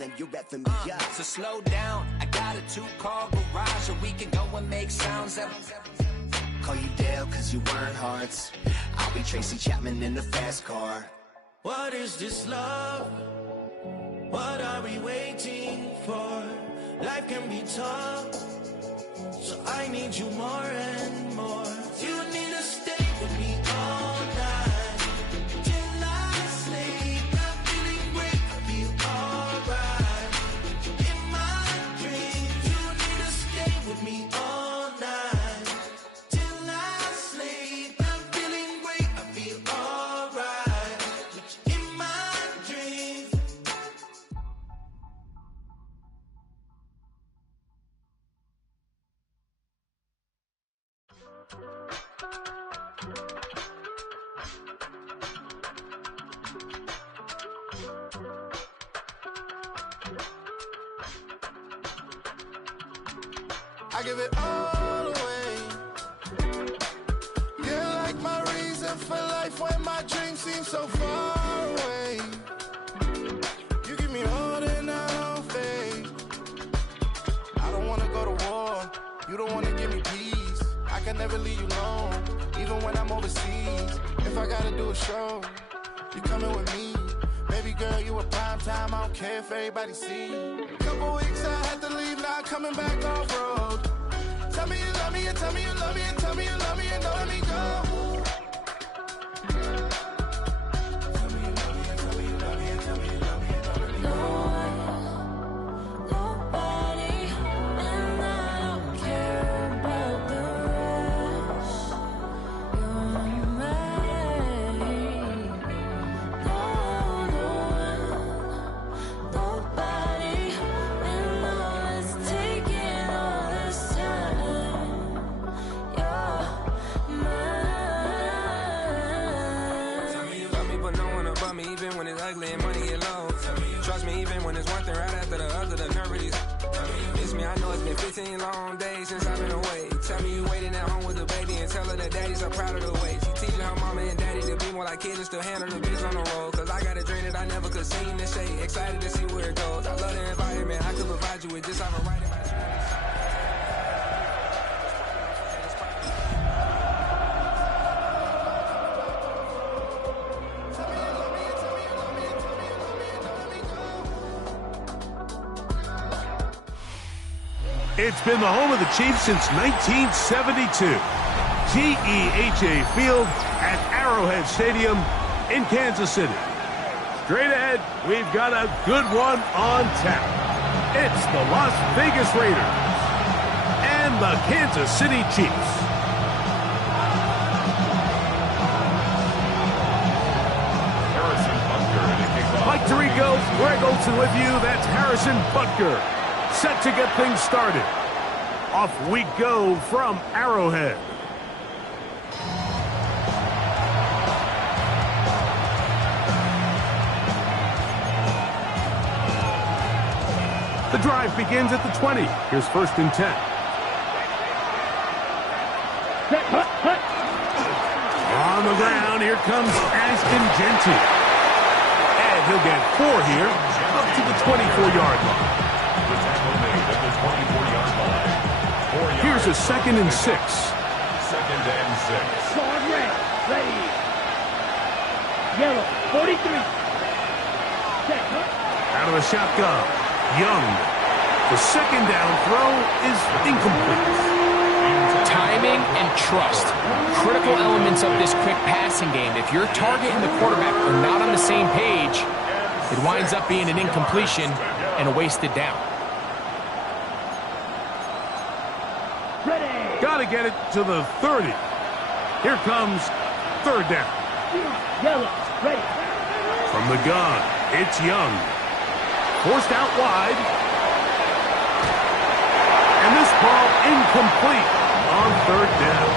then you're effing me up. So slow down, I got a 2-car garage, so we can go and make sounds that call you Dale cause you weren't hearts. I'll be Tracy Chapman in the fast car. What is this love? What are we waiting for? Life can be tough, so I need you more and more. You need to stay with me all night till I sleep. I'm feeling great, I feel alright. In my dreams, you need to stay with me all night till I sleep. I'm feeling great, I feel alright. In my dreams. I give it all away. You're like my reason for life when my dreams seem so far away. You give me more than I don't fade. I don't wanna go to war. You don't wanna give me peace. I can never leave you alone, even when I'm overseas. If I gotta do a show, you coming with me. Baby girl, you a prime time. I don't care if everybody see. Couple weeks I had to leave, now I'm coming back off road. Tell me you love me and tell me you love me and tell me you love me and don't let me go. Tell me you love me and tell me you love me and tell me you love me and don't let me go. Nobody, and I don't care about the rest. You're mine. Nobody, and all is taking all this time. You're mine. Tell me you love me, but no one above me, even when it's ugly and money get low. Trust me, even when it's one thing right after the other, the nerve of these. Miss me, I know it's been 15 long days since I've been away. Tell me you waiting at home with the baby and tell her that daddy's so proud of the way. She teaching her mama and daddy to be more like kids and still handle the biz on the road. Cause I got a dream that I never could sing to say. Excited to see where it goes. I love the environment, I could provide you with just how I'm writing my dreams. It's been the home of the Chiefs since 1972. GEHA Field at Arrowhead Stadium in Kansas City. Straight ahead, we've got a good one on tap. It's the Las Vegas Raiders and the Kansas City Chiefs. Mike Tirico, Greg Olson with you. That's Harrison Butker. Set to get things started. Off we go from Arrowhead. The drive begins at the 20. Here's 1st and 10. On the ground, here comes Ashton Genty. And he'll get 4 here, up to the 24-yard line. Here's a 2nd and 6. 2nd and 6. Guard red, ready. Yellow, 43. Set. Out of the shotgun, Young. The 2nd down throw is incomplete. Timing and trust, critical elements of this quick passing game. If your target and the quarterback are not on the same page, it winds up being an incompletion and a wasted down. Got to get it to the 30. Here comes 3rd down. Yellow, ready. From the gun, it's Young. Forced out wide. And this ball incomplete on 3rd down.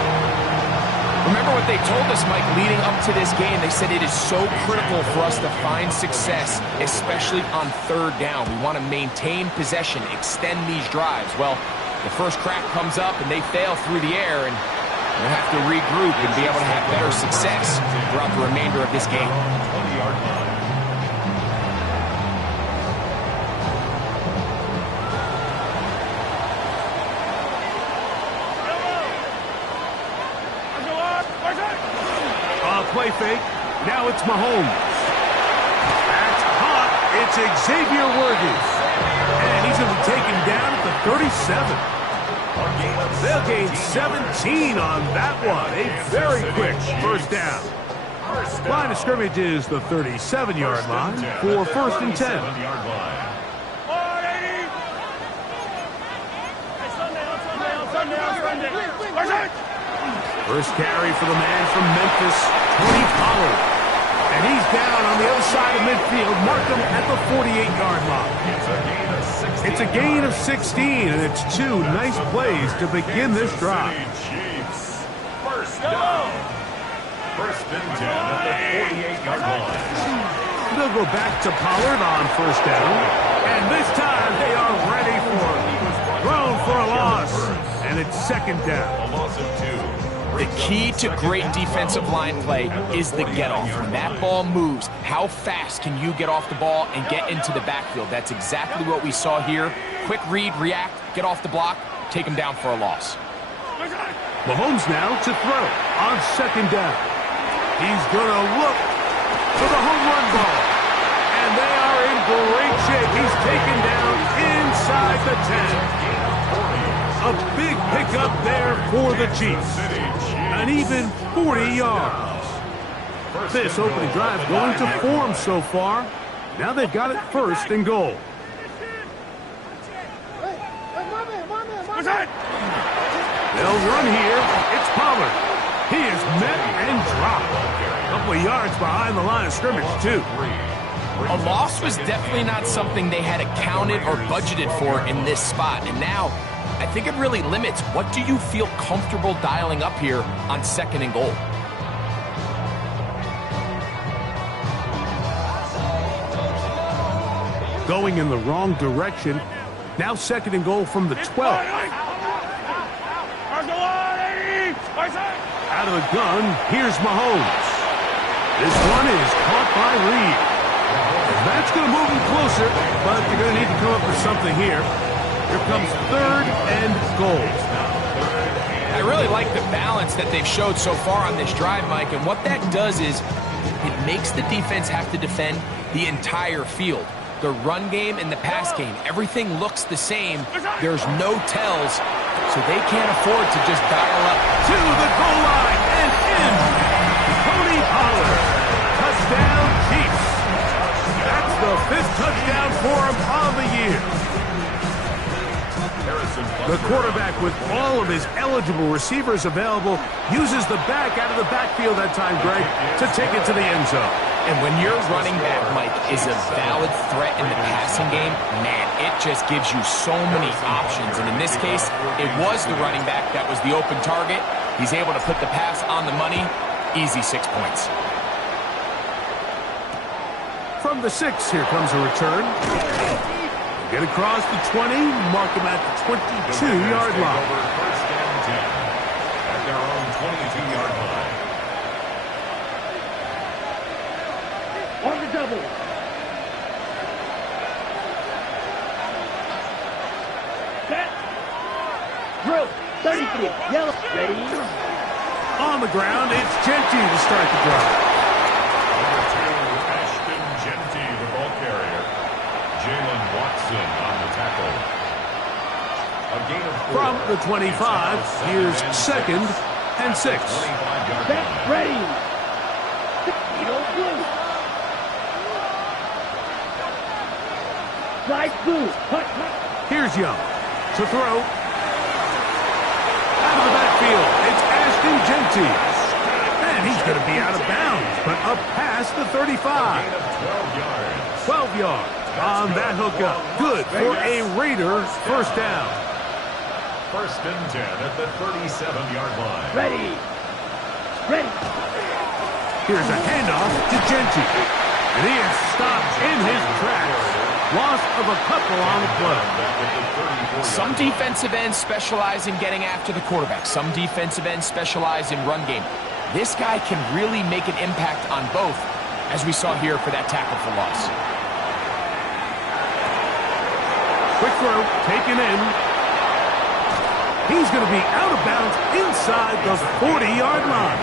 Remember what they told us, Mike, leading up to this game. They said it is so critical for us to find success, especially on 3rd down. We want to maintain possession, extend these drives. Well, the first crack comes up and they fail through the air, and we'll have to regroup and be able to have better success throughout the remainder of this game. fake. Now it's Mahomes. That's caught. It's Xavier Worthy. And he's going to be taken down at the 37. They'll gain 17 on that one. A very quick first down. Line of scrimmage is the 37-yard line for first and 10. First carry for the man from Memphis, Tony Pollard. And he's down on the other side of midfield. Mark him at the 48-yard line. It's a gain of 16, and it's two nice plays to begin this drive. First down. First and 10 at the 48-yard line. They'll go back to Pollard on first down. And this time they are ready for it. Thrown for a loss. And it's second down. A loss of 2. The key to great defensive line play is the get-off. When that ball moves, how fast can you get off the ball and get into the backfield? That's exactly what we saw here. Quick read, react, get off the block, take him down for a loss. Mahomes now to throw on second down. He's going to look for the home run ball. And they are in great shape. He's taken down inside the 10. A big pickup there for the Chiefs. An even 40 yards. This opening drive going to form so far. Now they've got it first and goal. They'll run here. It's Pollard. He is met and dropped. A couple of yards behind the line of scrimmage, too. A loss was definitely not something they had accounted or budgeted for in this spot. And now, I think it really limits what do you feel comfortable dialing up here on second and goal. Going in the wrong direction. Now second and goal from the 12. Out of the gun, here's Mahomes. This one is caught by Reed. That's going to move him closer, but they're going to need to come up with something here. Here comes third and goal. I really like the balance that they've showed so far on this drive, Mike, and what that does is it makes the defense have to defend the entire field. The run game and the pass game, everything looks the same. There's no tells, so they can't afford to just dial up. To the goal line and in. Tony Pollard. Touchdown, Chiefs. That's the 5th touchdown for him on the year. The quarterback, with all of his eligible receivers available, uses the back out of the backfield that time, Greg, to take it to the end zone. And when your running back, Mike, is a valid threat in the passing game, man, it just gives you so many options. And in this case, it was the running back that was the open target. He's able to put the pass on the money. Easy 6 points. From the 6, here comes a return. Get across the 20, mark him at the 22-yard line. First and 10 at their own 22-yard line. On the double. Set. Drill. 33. Yellow. Ready. On the ground, it's Genty to start the drive. Number 2, Ashton Genty, the ball carrier. Jalen Watson on the tackle. A gain of 4. From the 25, here's second and 6. Set. Ready. Tuxedo blue. Slice blue. Hut. Here's Young to throw. Out of the backfield, it's Ashton Genty. And he's going to be out of bounds, but up past the 35. Gain of 12 yards. 12 yards on that hookup. Good for a Raider first down. First and 10 at the 37-yard line. Ready. Ready. Here's a handoff to Genty. And he is stopped in his tracks. Loss of a couple on the play. Some defensive ends specialize in getting after the quarterback. Some defensive ends specialize in run game. This guy can really make an impact on both, as we saw here for that tackle for loss. Quick throw, taken in. He's going to be out of bounds inside the 40-yard line.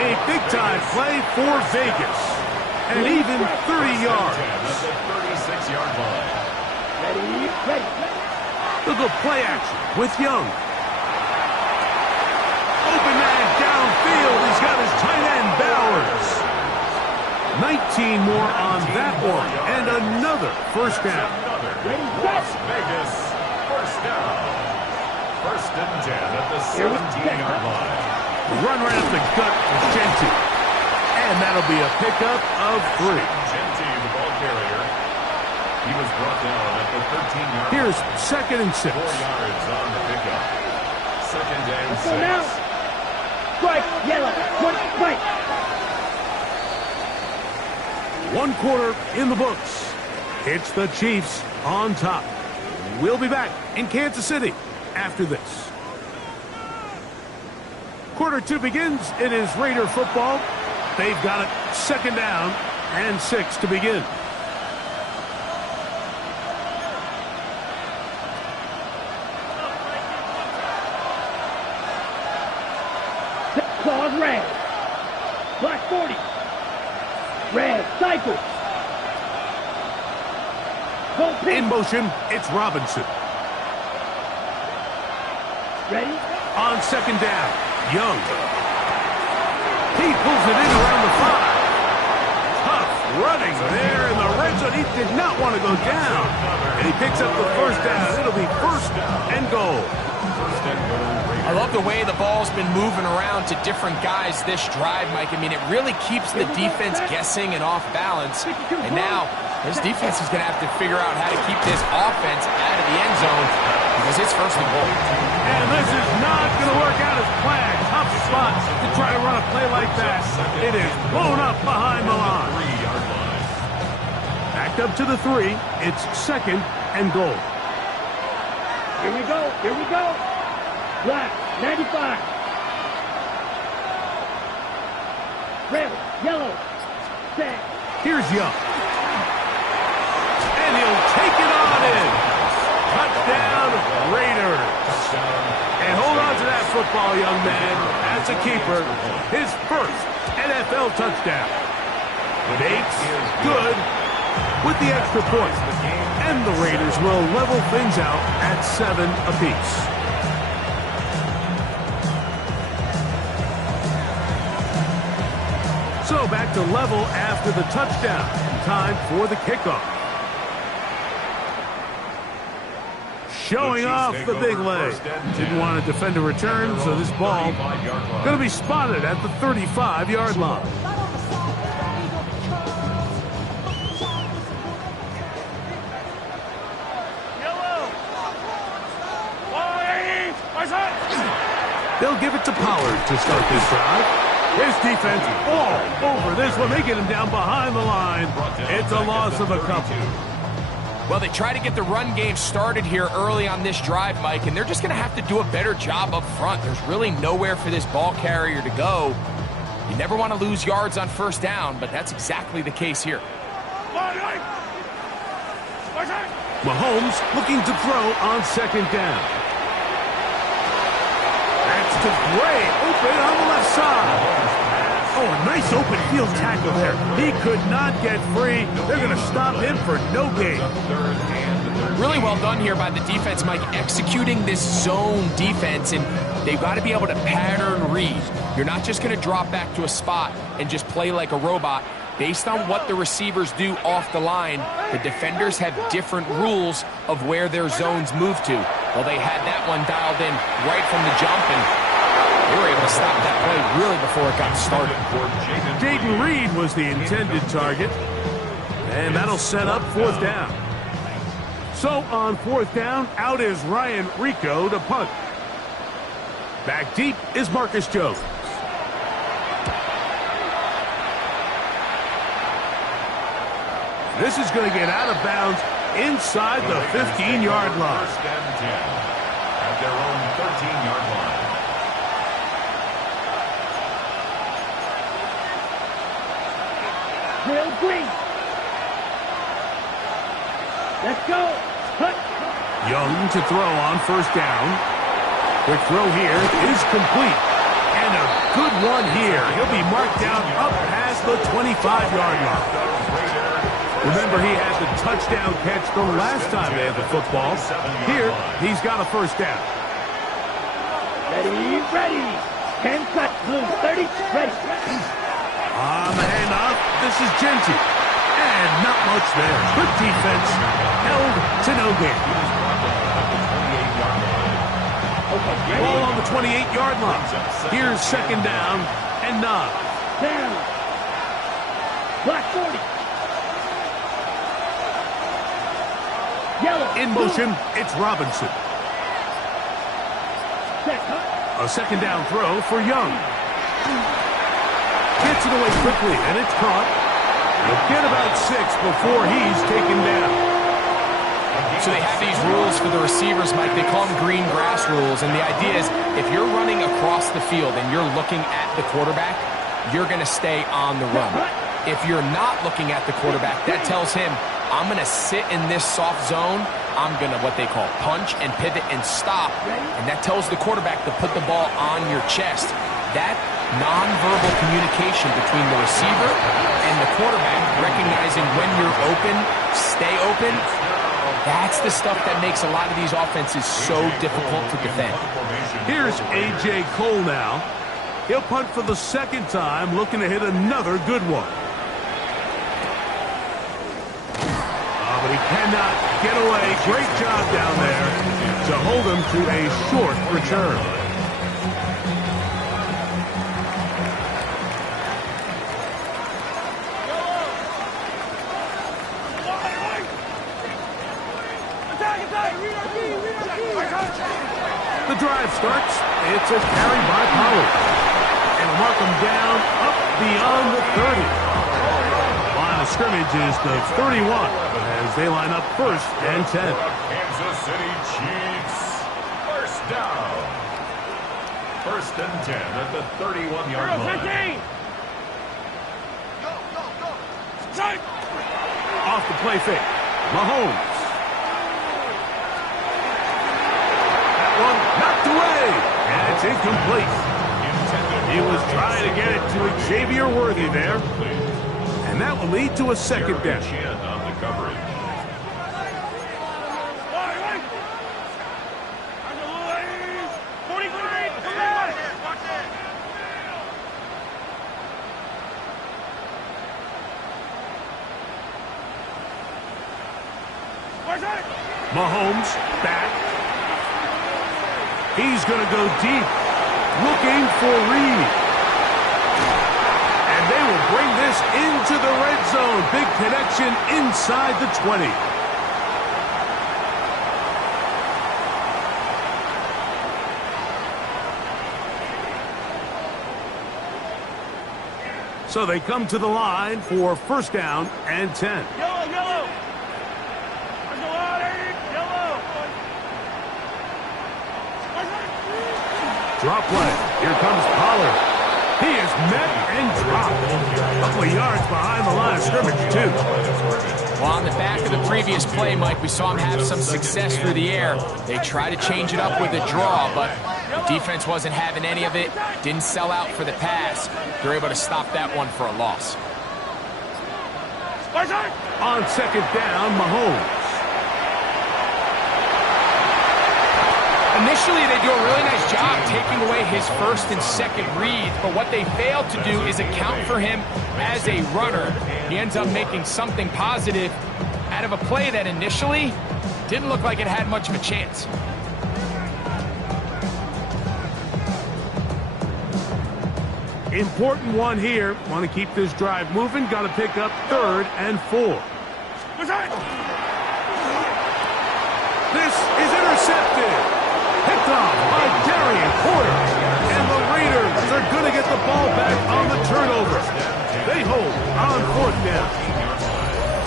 A big-time play for Vegas. And even 30 yards. At the 36-yard line. Ready. They'll go play action with Young. Open man downfield. He's got his tight end, Bowers. 19 more on that one. And another first down. Las Vegas first down. First and 10 at the 17-yard line. Run right up the gut with Genty. And that'll be a pickup of 3. Genty, the ball carrier. He was brought down at the 13-yard line. Here's 2nd and 6. 4 yards on the pickup. Second and 6. Go now. Strike, yellow, strike. 1 quarter in the books. It's the Chiefs on top. We'll be back in Kansas City after this. Quarter 2 begins. It is Raider football. They've got it 2nd down and 6 to begin. Claws red. Black 40. Red, cycle. Go pin. In motion, it's Robinson. Ready? On 2nd down, Young. He pulls it in around the 5. Tough running there in the red zone. He did not want to go down. And he picks up the first down. It'll be 1st and goal. I love the way the ball's been moving around to different guys this drive, Mike. I mean, it really keeps the defense guessing and off balance. And now, this defense is going to have to figure out how to keep this offense out of the end zone because it's 1st and goal. And this is not going to work out as planned. Tough spot to try to run a play like that. It is blown up behind the line. Backed up to the 3. It's 2nd and goal. Here we go. Black, 95. Red, yellow, set. Here's Young. And he'll take it on in. Touchdown, Raiders. And hold on to that football, young man. That's a keeper. His 1st NFL touchdown. Makes good with the extra point. And the Raiders will level things out at 7 apiece. So back to level after the touchdown. Time for the kickoff. Showing off the big leg. Didn't want to defend a return, so this ball going to be spotted at the 35-yard line. They'll give it to Pollard to start this drive. His defense all over this one. They get him down behind the line. It's a loss of a couple. Well, they try to get the run game started here early on this drive, Mike, and they're just going to have to do a better job up front. There's really nowhere for this ball carrier to go. You never want to lose yards on 1st down, but that's exactly the case here. Mahomes looking to throw on 2nd down. That's to Gray, open on the left side. Oh, a nice open field tackle there. He could not get free. They're going to stop him for no gain. Really well done here by the defense, Mike, executing this zone defense, and they've got to be able to pattern read. You're not just going to drop back to a spot and just play like a robot. Based on what the receivers do off the line, the defenders have different rules of where their zones move to. Well, they had that one dialed in right from the jump, and they were able to stop that play really before it got started. Jaden Reed was the intended target, and that'll set up 4th down. So on 4th down, out is Ryan Rico to punt. Back deep is Marcus Jones. This is going to get out of bounds inside the 15-yard line. 1st and 10 at their own 13-yard line. Drill green. Let's go. Hut. Young to throw on 1st down. Quick throw here is complete. And a good one here. He'll be marked down up past the 25-yard line. Remember, he had the touchdown catch the last time they had the football. Here, he's got a first down. Ready, ready. 10 cut, blue, 30, ready. On the handoff, this is Genty. And not much there. Good defense. Held to no gain. Ball on the 28-yard line. Here's second down and 9. Down. Black 40. Yellow. In motion, it's Robinson. A second down throw for Young. Gets it away quickly, and it's caught. He'll get about 6 before he's taken down. So they have these rules for the receivers, Mike. They call them green grass rules, and the idea is if you're running across the field and you're looking at the quarterback, you're going to stay on the run. If you're not looking at the quarterback, that tells him, I'm going to sit in this soft zone. I'm going to what they call punch and pivot and stop. And that tells the quarterback to put the ball on your chest. That nonverbal communication between the receiver and the quarterback, recognizing when you're open, stay open, that's the stuff that makes a lot of these offenses so difficult to defend. Here's A.J. Cole now. He'll punt for the second time, looking to hit another good one. But he cannot get away. Great job down there to hold him to a short return. The drive starts. It's a carry by Pollard. And mark him down up beyond the 30. Line of scrimmage is the 31 as they line up first and 10. Kansas City Chiefs. First down. First and 10 at the 31-yard line. Off the play fake. Mahomes. That one knocked away. And it's incomplete. He was trying to get it to Xavier Worthy there. And that will lead to a second down. On the coverage. Mahomes back. He's going to go deep, looking for Reed. And they will bring this into the red zone. Big connection inside the 20. So they come to the line for first down and 10. Yellow. Drop play. Here comes Pollard. He is met and dropped. A couple of yards behind the line of scrimmage, too. Well, on the back of the previous play, Mike, we saw him have some success through the air. They tried to change it up with a draw, but the defense wasn't having any of it. Didn't sell out for the pass. They're able to stop that one for a loss. On second down, Mahomes. Initially, they do a really nice job taking away his first and second reads, but what they failed to do is account for him as a runner. He ends up making something positive out of a play that initially didn't look like it had much of a chance. Important one here. Want to keep this drive moving. Got to pick up 3rd and 4. This is intercepted. Picked off by Darian Porter. And the Raiders are going to get the ball back on the turnover. They hold on 4th down.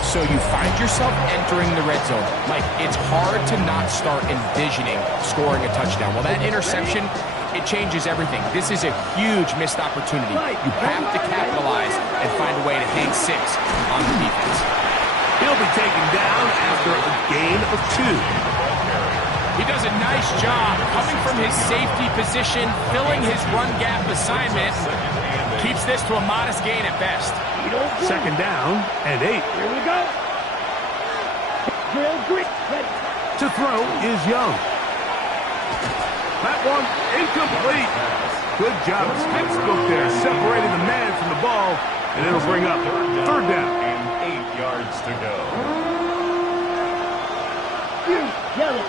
So you find yourself entering the red zone. Mike, it's hard to not start envisioning scoring a touchdown. Well, that interception, it changes everything. This is a huge missed opportunity. You have to capitalize and find a way to hang 6 on the defense. He'll be taken down after a gain of 2. He does a nice job coming from his safety position, filling his run gap assignment. Keeps this to a modest gain at best. Second down and 8. Here we go. Drill green. Ready. To throw is Young. That one incomplete. Good job of Stepscoop there, separating the man from the ball, and it'll bring up third down. And 8 yards to go. Yellow.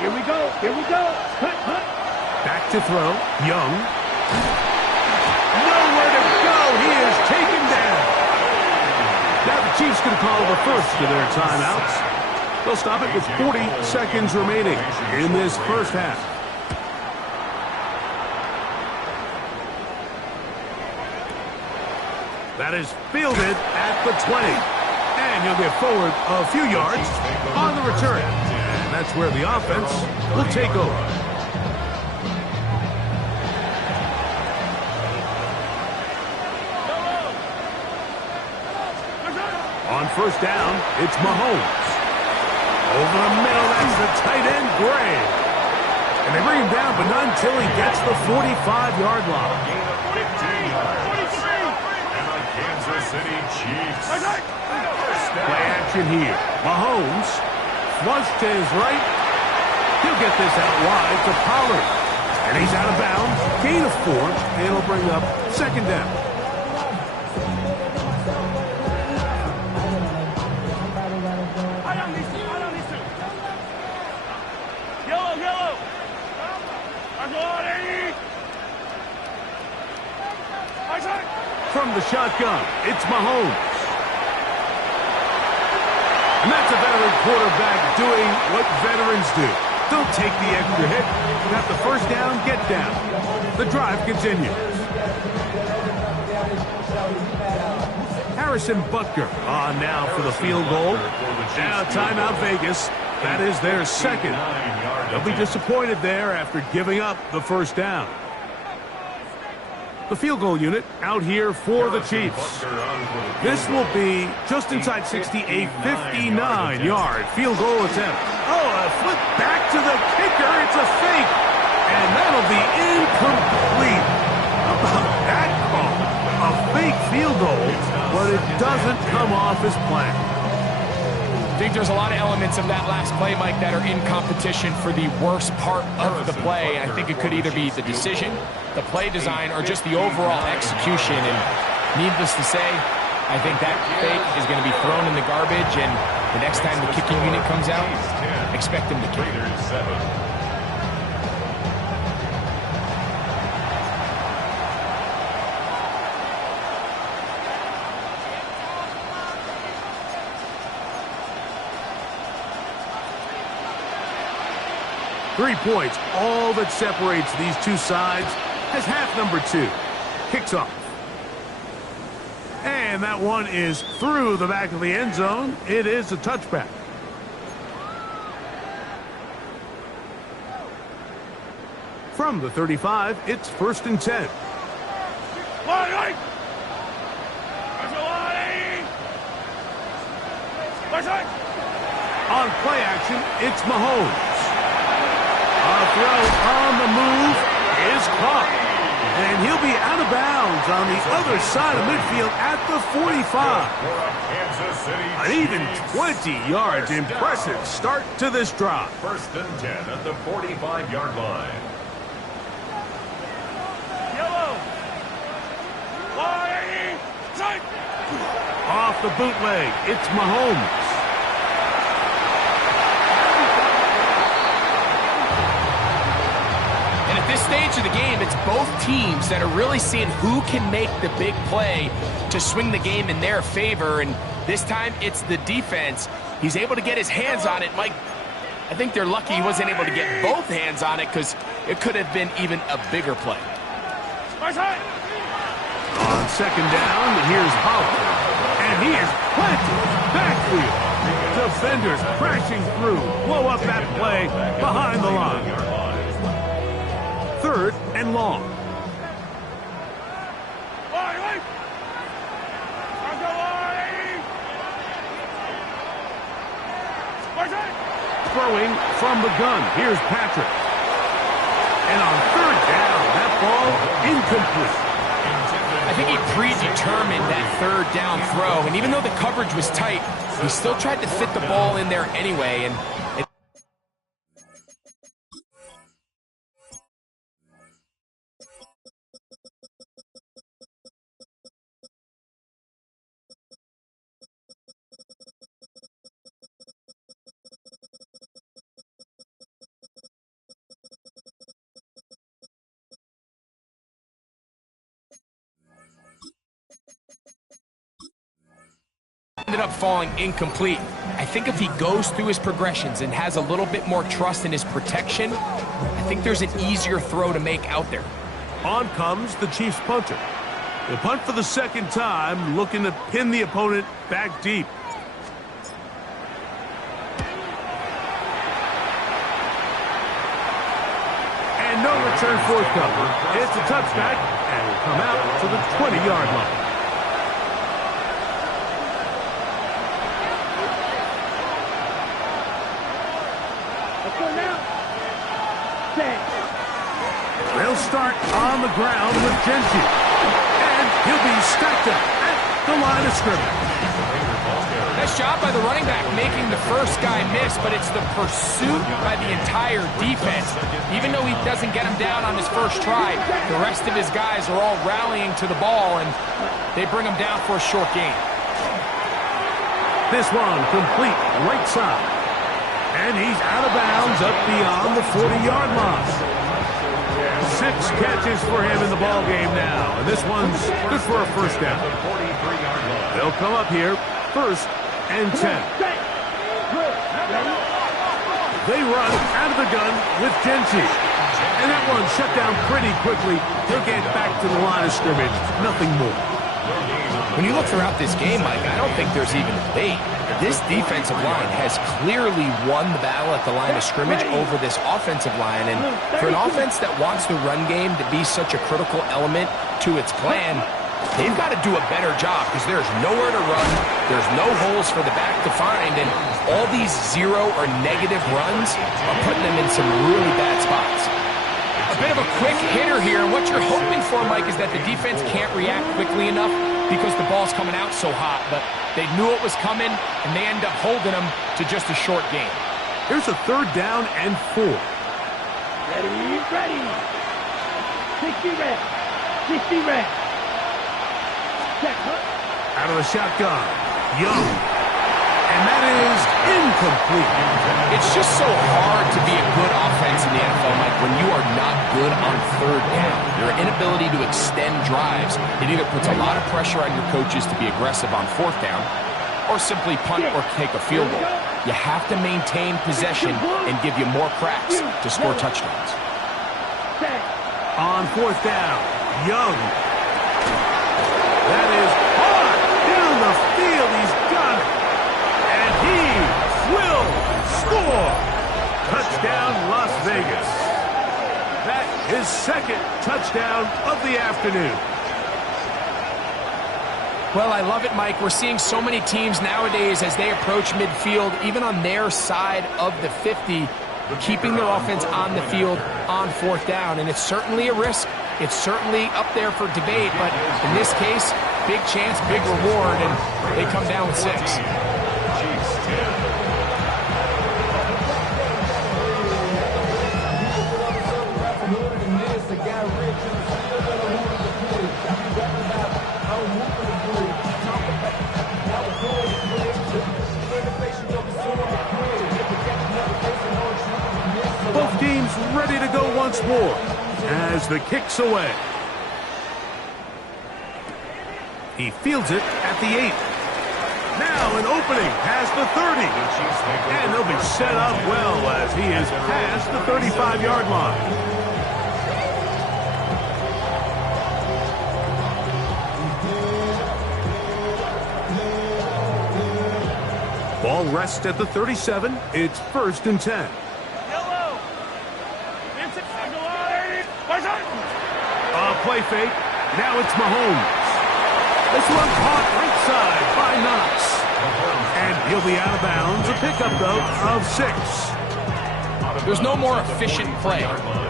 Here we go. Here we go. Cut, cut. Back to throw. Young. Nowhere to go. He is taken down. Now the Chiefs can call the first of their timeouts. They'll stop it with 40 seconds remaining in this first half. That is fielded at the 20. And he'll get forward a few yards on the return. And that's where the offense will take over. On first down, it's Mahomes. Over the middle, that's the tight end, Gray. And they bring him down, but not until he gets the 45-yard line. Gain of 15 yards. And the Kansas City Chiefs. Play action here. Mahomes, flush to his right. He'll get this out wide to Pollard. And he's out of bounds. Gain of 4, and it'll bring up second down. From the shotgun, it's Mahomes. And that's a veteran quarterback doing what veterans do. Don't take the extra hit. Got the first down, get down. The drive continues. Harrison Butker on now for the field goal. Now timeout Vegas. That is their second. They'll be disappointed there after giving up the first down. The field goal unit out here for the Chiefs. This will be just inside 60, a 59-yard field goal attempt. Oh, a flip back to the kicker. It's a fake. And that'll be incomplete. How about that call? A fake field goal, but it doesn't come off as planned. I think there's a lot of elements of that last play, Mike, that are in competition for the worst part of the play. I think it could either be the decision, the play design, or just the overall execution. And needless to say, I think that fake is going to be thrown in the garbage, and the next time the kicking unit comes out, expect them to kick. 3 points, all that separates these two sides, as half number 2 kicks off. And that one is through the back of the end zone. It is a touchback. From the 35, it's 1st and 10. On play action, it's Mahomes. A throw on the move is caught. And he'll be out of bounds on the other side of midfield at the 45. An even 20 yards. Impressive start to this drive. 1st and 10 at the 45-yard line. Off the bootleg, it's Mahomes. And at this stage of the game, it's both teams that are really seeing who can make the big play to swing the game in their favor. And this time, it's the defense. He's able to get his hands on it. Mike, I think they're lucky he wasn't able to get both hands on it, because it could have been even a bigger play. On 2nd down, here's Pollard. And he is planted. Backfield. Defenders crashing through. Blow up that play behind the line. 3rd and long. Throwing from the gun. Here's Patrick. And on third down, that ball incomplete. I think he predetermined that third down throw, and even though the coverage was tight, he still tried to fit the ball in there anyway, and ended up falling incomplete. I think if he goes through his progressions and has a little bit more trust in his protection, I think there's an easier throw to make out there. On comes the Chiefs punter. They punt for the second time, looking to pin the opponent back deep. And no return forthcoming. It's a touchback, and will come out to the 20-yard line. They'll start on the ground with Genty. And he'll be stacked up at the line of scrimmage. Nice job by the running back making the first guy miss, but it's the pursuit by the entire defense. Even though he doesn't get him down on his first try, the rest of his guys are all rallying to the ball, and they bring him down for a short gain. This one complete right side. And he's out of bounds up beyond the 40-yard line. 6 catches for him in the ball game now, and this one's good for a first down. They'll come up here, 1st and 10. They run out of the gun with Genty, and that one shut down pretty quickly. He'll get back to the line of scrimmage, nothing more. When you look throughout this game, Mike, I don't think there's even a debate. This defensive line has clearly won the battle at the line of scrimmage over this offensive line. And for an offense that wants the run game to be such a critical element to its plan, they've got to do a better job because there's nowhere to run, there's no holes for the back to find, and all these 0 or negative runs are putting them in some really bad spots. A bit of a quick hitter here, and what you're hoping for, Mike, is that the defense can't react quickly enough because the ball's coming out so hot, but they knew it was coming, and they end up holding them to just a short gain. Here's a 3rd down and 4. Ready, ready. 60 red. 60 red. Check. Out of the shotgun, Young. And that is incomplete. It's just so hard to be a good offense in the NFL, Mike, when you are not good on 3rd down. Your inability to extend drives, it either puts a lot of pressure on your coaches to be aggressive on 4th down or simply punt or take a field goal. You have to maintain possession and give you more cracks to score touchdowns. On 4th down, Young. That is hard down the field. He's got it. And he will score. Touchdown, Las Vegas. That is 2nd touchdown of the afternoon. Well, I love it, Mike. We're seeing so many teams nowadays as they approach midfield, even on their side of the 50, keeping their offense on the field on 4th down. And it's certainly a risk. It's certainly up there for debate, but in this case, big chance, big reward, and they come down with 6. Both teams ready to go once more as the kick's away. He fields it at the 8. Now an opening past the 30. And they'll be set up well as he is past the 35-yard line. Ball rests at the 37. It's 1st and 10. Play fake. Now it's Mahomes. This one caught right side by Knox. And He'll be out of bounds. A pickup, though, of 6. There's no more efficient play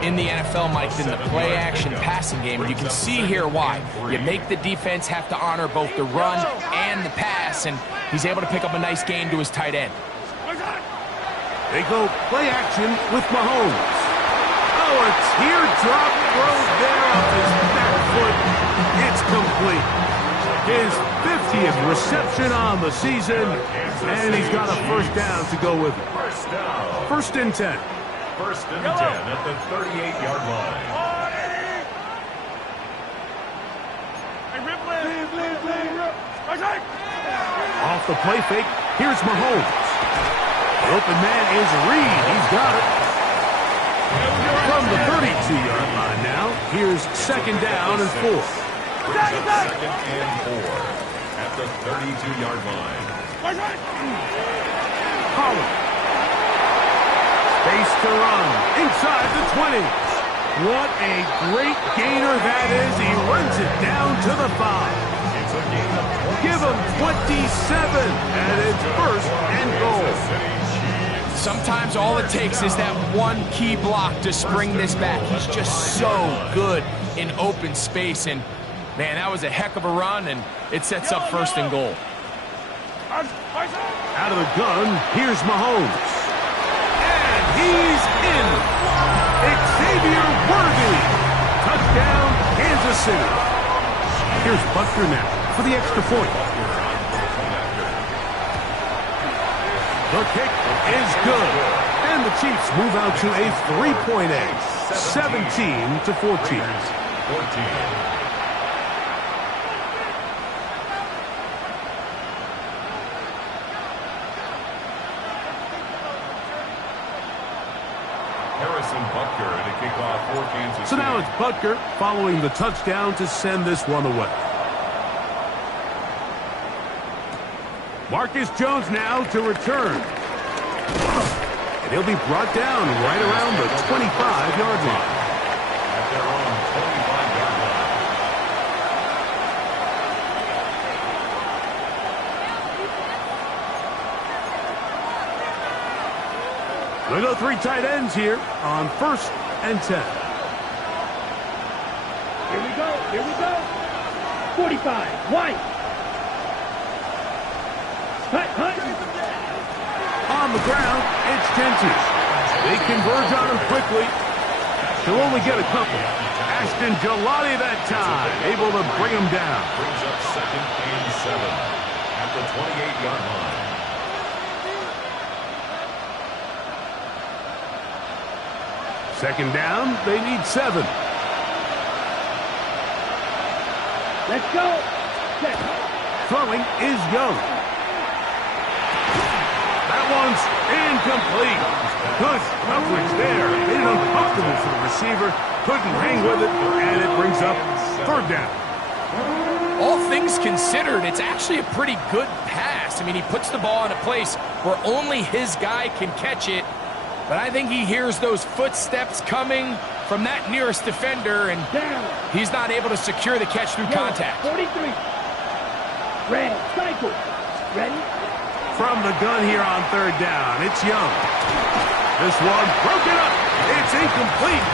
in the NFL, Mike, than the play-action passing game. And you can see here why. You make the defense have to honor both the run and the pass, and he's able to pick up a nice gain to his tight end. They go play action with Mahomes. Oh, a teardrop throw there off his back foot. It's complete. His 50th reception on the season, and he's got a first down to go with it. First and 10. First and 10 at the 38-yard line. Off the play fake, here's Mahomes. The open man is Reed. He's got it. From the 32-yard line now, here's second down and 4. Brings up second and 4 at the 32-yard line. Holland. Space to run inside the 20. What a great gainer that is. He runs it down to the 5. It's a gain of 27. Give him 27, and it's first and goal. Sometimes all it takes is that one key block to spring this back. He's just so good in open space, and man, that was a heck of a run, and it sets up first and goal. Out of the gun, here's Mahomes. And he's in. Xavier Worthy. Touchdown, Kansas City. Here's Butker now for the extra point. The kick is good. And the Chiefs move out to a 3-point edge. 17-14. 14. So now it's Butker following the touchdown to send this one away. Marcus Jones now to return. And he'll be brought down right around the 25-yard line. At their own 25-yard line. They go 3 tight ends here on first and 10. Here we go. 45, White. Hunt. On the ground, it's Genty. They converge on him quickly. He'll only get a couple. Ashton Gelati that time, able to bring him down. Brings up second and 7 at the 28-yard line. Second down, they need 7. Let's go. Set. Throwing is Young. That one's incomplete. Good coverage there. Made it uncomfortable for the receiver. Couldn't hang with it, and it brings up third down. All things considered, it's actually a pretty good pass. I mean, he puts the ball in a place where only his guy can catch it. But I think he hears those footsteps coming from that nearest defender, and he's not able to secure the catch through contact. 43. Red, cycle. Ready? From the gun here on third down, it's Young. This one broken up. It's incomplete.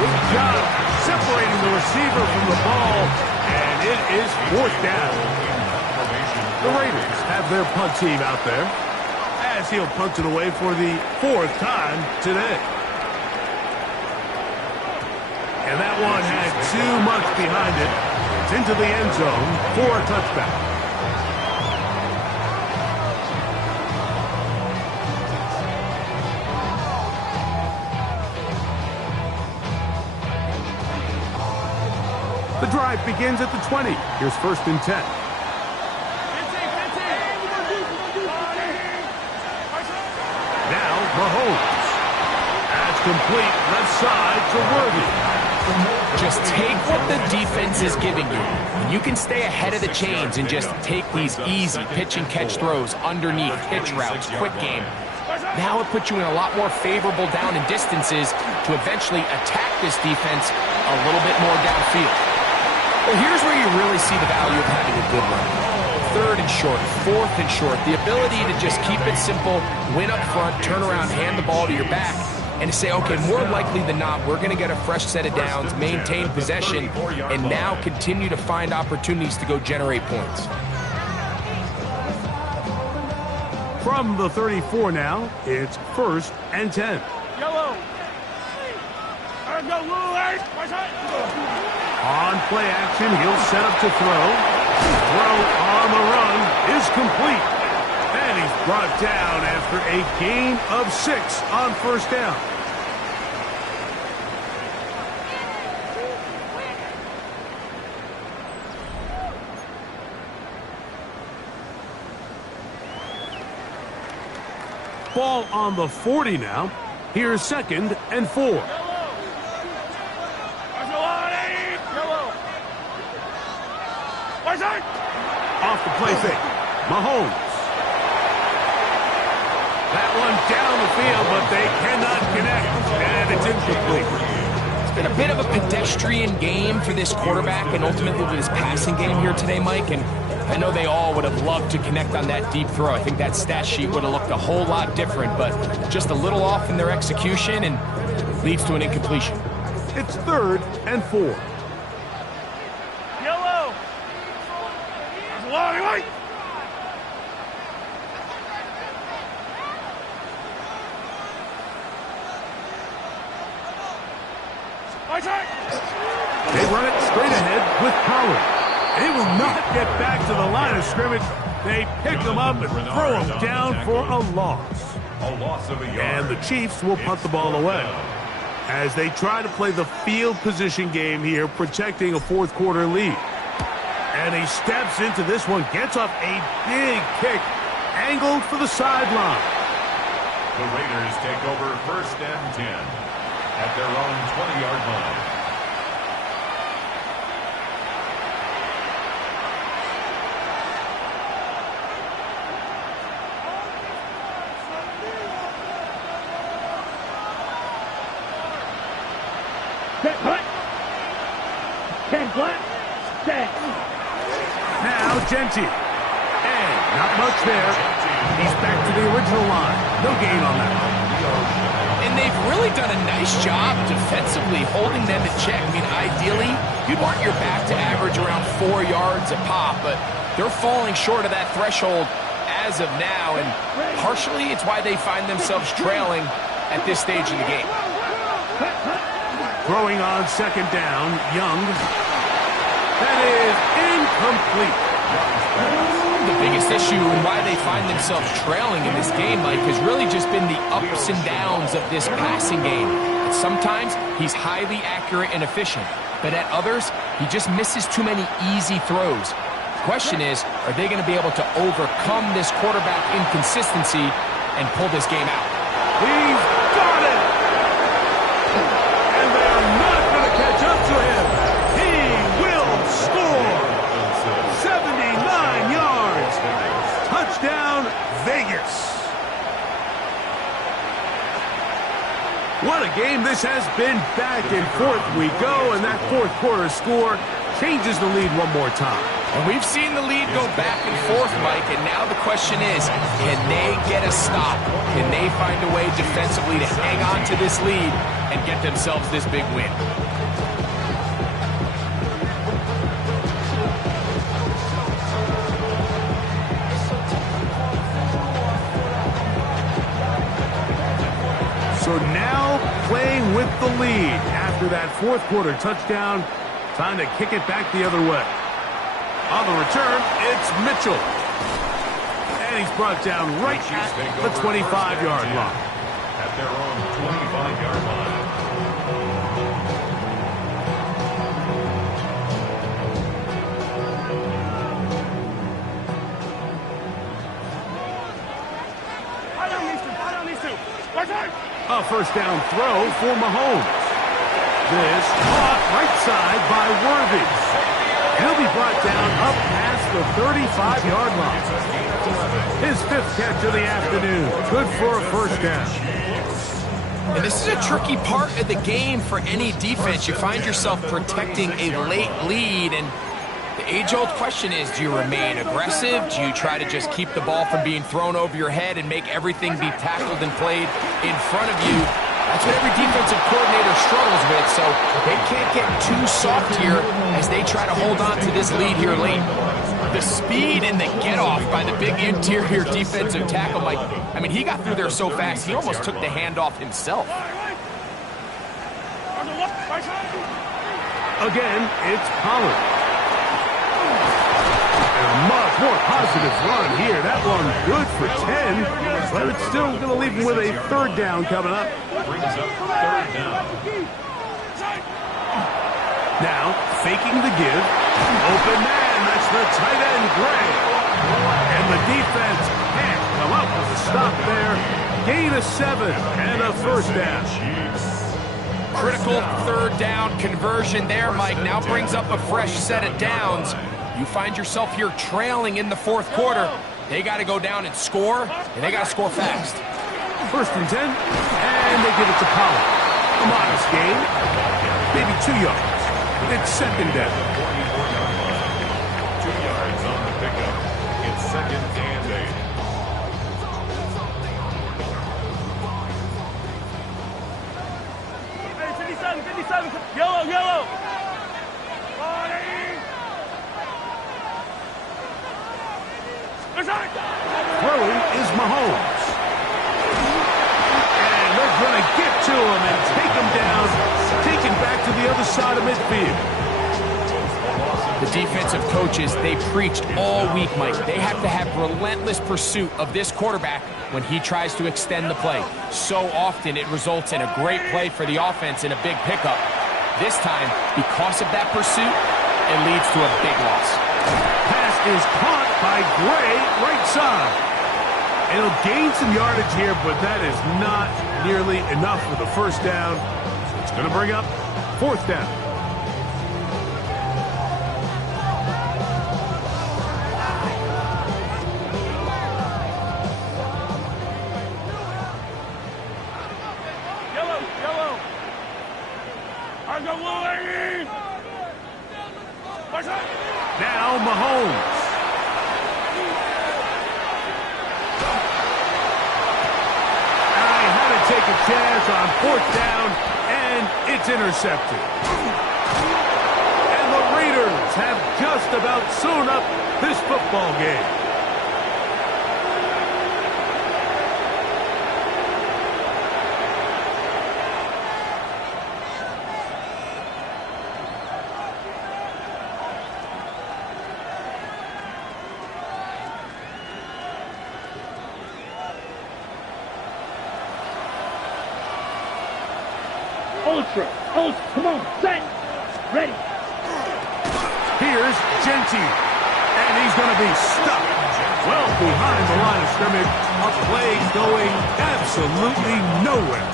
Good job separating the receiver from the ball, and it is fourth down. The Raiders have their punt team out there, as he'll punt it away for the 4th time today. And that one had too much behind it. It's into the end zone for a touchback. The drive begins at the 20. Here's first and 10. Now Mahomes. That's complete. Left side to Worthy. Just take what the defense is giving you. And you can stay ahead of the chains and just take these easy pitch and catch throws underneath, hitch routes, quick game. Now it puts you in a lot more favorable down and distances to eventually attack this defense a little bit more downfield. Well, here's where you really see the value of having a good run. 3rd and short, 4th and short. The ability to just keep it simple, win up front, turn around, hand the ball to your back, and to say, okay, more likely than not, we're going to get a fresh set of downs, maintain possession, and now continue to find opportunities to go generate points. From the 34 now, it's 1st and 10. Yellow. On play action, he'll set up to throw. Throw on the run is complete. And he's brought down after a gain of 6 on 1st down. Ball on the 40 now. Here's 2nd and 4. Off the play fake. Mahomes. That one down the field, but they cannot connect. And it's incomplete. It's been a bit of a pedestrian game for this quarterback and ultimately with his passing game here today, Mike. And I know they all would have loved to connect on that deep throw. I think that stat sheet would have looked a whole lot different, but just a little off in their execution and leads to an incompletion. It's 3rd and 4. Yellow. White. They run it straight ahead with power. They will not get back to the line of scrimmage. They pick them up and throw them down for a loss. A loss of a yard. And the Chiefs will punt the ball away as they try to play the field position game here, protecting a 4th quarter lead. And he steps into this one, gets up a big kick, angled for the sideline. The Raiders take over 1st and 10 at their own 20-yard line. Now Genty. And not much there. He's back to the original line. No gain on that one. And they've really done a nice job defensively holding them in check. I mean, ideally, you'd want your back to average around 4 yards a pop, but they're falling short of that threshold as of now, and partially it's why they find themselves trailing at this stage in the game. Throwing on 2nd down, Young. That is incomplete. The biggest issue and why they find themselves trailing in this game, Mike, has really just been the ups and downs of this passing game. Sometimes he's highly accurate and efficient, but at others, he just misses too many easy throws. The question is, are they going to be able to overcome this quarterback inconsistency and pull this game out? He's got it! And they're not going to catch up to him. He will score! 79 yards! Touchdown, Vegas! What a game this has been. Back and forth we go, and that 4th quarter score changes the lead one more time. And we've seen the lead go back and forth, Mike, and now the question is, can they get a stop? Can they find a way defensively to hang on to this lead and get themselves this big win? So now playing with the lead after that 4th quarter touchdown, time to kick it back the other way. On the return, it's Mitchell. And he's brought down right at the 25-yard line. At their own 25-yard line. A 1st down throw for Mahomes. This caught right side by Worthy. He'll be brought down up past the 35-yard line. His 5th catch of the afternoon. Good for a 1st down. And this is a tricky part of the game for any defense. You find yourself protecting a late lead, and The age-old question is, do you remain aggressive? Do you try to just keep the ball from being thrown over your head and make everything be tackled and played in front of you? That's what every defensive coordinator struggles with, so they can't get too soft here as they try to hold on to this lead here late. The speed and the get-off by the big interior defensive tackle, Mike. I mean, he got through there so fast, he almost took the handoff himself. Again, it's Pollard. And a much more positive run here. That one good for 10, but it's still going to leave him with a third down coming up. Brings up third down. Now, faking the give. Open man, that's the tight end, Gray. And the defense can't come up with a stop there. Gain of 7 and a first down. Critical third down conversion there, Mike. Now brings up a fresh set of downs. You find yourself here trailing in the fourth quarter. They got to go down and score, and they got to score fast. First and 10, and they give it to Pollard. A modest gain, maybe 2 yards. It's second down. 2 yards on the pickup. It's second and 8. Hey, 57, yellow. Throwing is Mahomes. And they're going to get to him and take him down, taken back to the other side of midfield. The defensive coaches, they preached all week, Mike. They have to have relentless pursuit of this quarterback when he tries to extend the play. So often it results in a great play for the offense and a big pickup. This time, because of that pursuit, it leads to a big loss. Pass is caught by Gray, right side. It'll gain some yardage here, but that is not nearly enough for the first down. So it's going to bring up fourth down. Yellow. Now Mahomes. Take a chance on fourth down, and it's intercepted. And the Raiders have just about sewn up this football game. Ultra, come on, set, ready. Here's Genty, and he's going to be stuck well behind the line of scrimmage. A play going absolutely nowhere.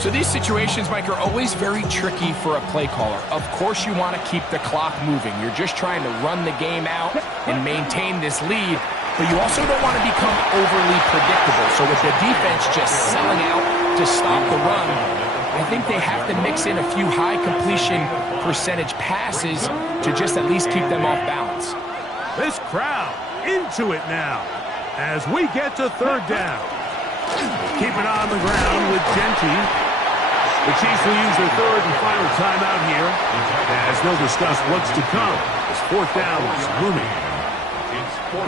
So these situations, Mike, are always very tricky for a play caller. Of course you want to keep the clock moving. You're just trying to run the game out and maintain this lead, but you also don't want to become overly predictable. So with the defense just selling out to stop the run, I think they have to mix in a few high completion percentage passes to just at least keep them off balance. This crowd into it now as we get to third down. Keep it on the ground with Genty. The Chiefs will use their third and final timeout here as they'll discuss what's to come as fourth down is looming.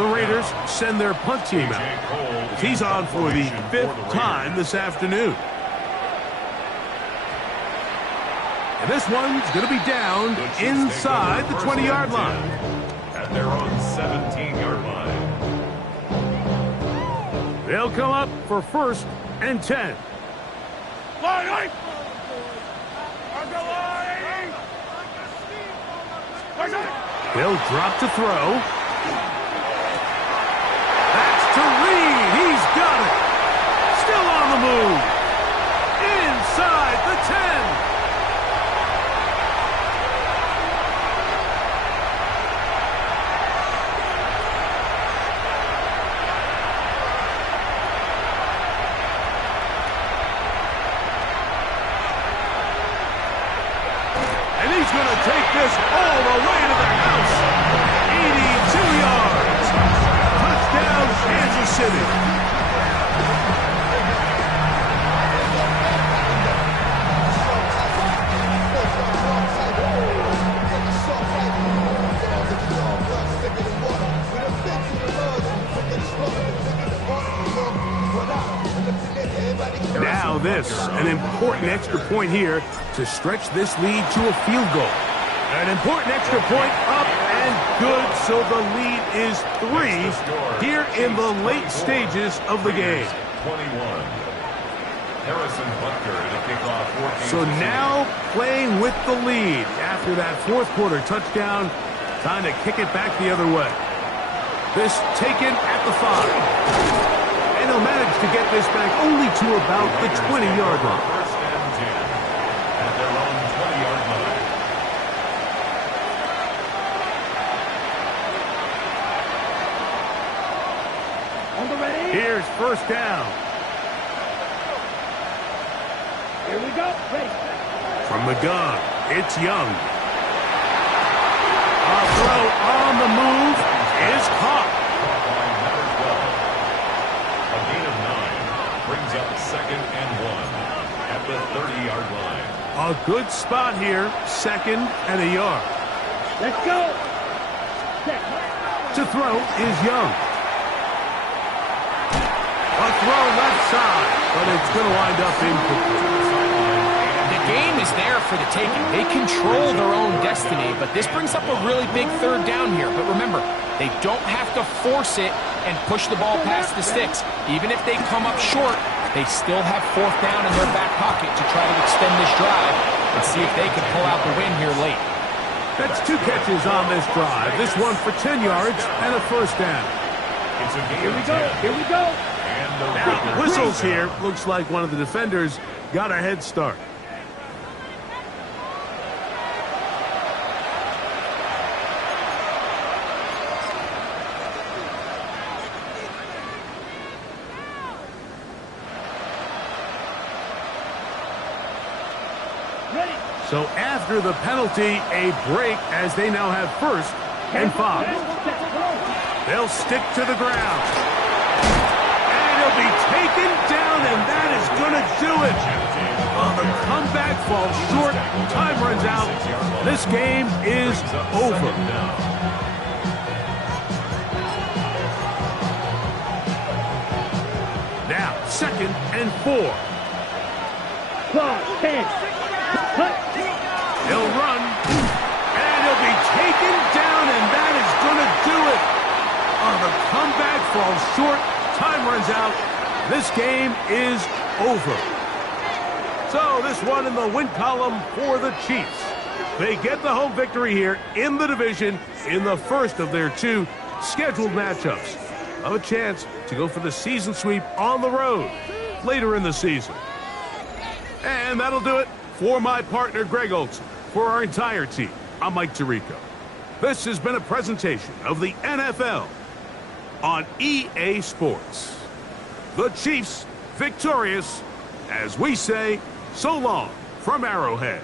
The Raiders send their punt team out as he's on for the 5th time this afternoon. And this one's going to be down inside the 20-yard line. And they're on 17-yard line. They'll come up for first and 10. He'll drop to throw. That's to Reed. He's got it. Still on the move. Inside the 10. going to take this all the way to the house. 82 yards. Touchdown, Kansas City. Now this, an important extra point here to stretch this lead to a field goal. An important extra point up and good, so the lead is 3 here in the late stages of the game. 21. Harrison Butker to kick off. So now playing with the lead after that fourth quarter touchdown, time to kick it back the other way. This taken at the 5. And he'll manage to get this back only to about the 20-yard line. First and 10 at their own 20-yard line. On the ready. Here's first down. Here we go. Ready. From the gun, it's Young. A throw on the move is caught. A gain of 9 brings up 2nd and 1 at the 30-yard line. A good spot here, 2nd and a yard. Let's go. Set. To throw is Young. A throw left side, but it's going to wind up incomplete. The game is there for the taking. They control their own destiny, but this brings up a really big third down here. But remember, they don't have to force it and push the ball past the sticks. Even if they come up short, they still have fourth down in their back pocket to try to extend this drive and see if they can pull out the win here late. That's 2 catches on this drive. This one for 10 yards and a first down. It's a gain Here we of go. 10. Here we go. And the Now, whistles here. Looks like one of the defenders got a head start. Ready. So after the penalty, a break as they now have 1st and 5. They'll stick to the ground. And he'll be taken down, and that is going to do it. The comeback falls short. Time runs out. This game is over. Now, 2nd and 4. Clock. 10. Cut. He'll run, and he'll be taken down, and that is going to do it. The comeback falls short. Time runs out. This game is over. So this one in the win column for the Chiefs. They get the home victory here in the division in the first of their 2 scheduled matchups. Of a chance to go for the season sweep on the road later in the season. And that'll do it for my partner, Greg Olson. For our entire team, I'm Mike Tirico. This has been a presentation of the NFL on EA Sports. The Chiefs victorious, as we say, so long from Arrowhead.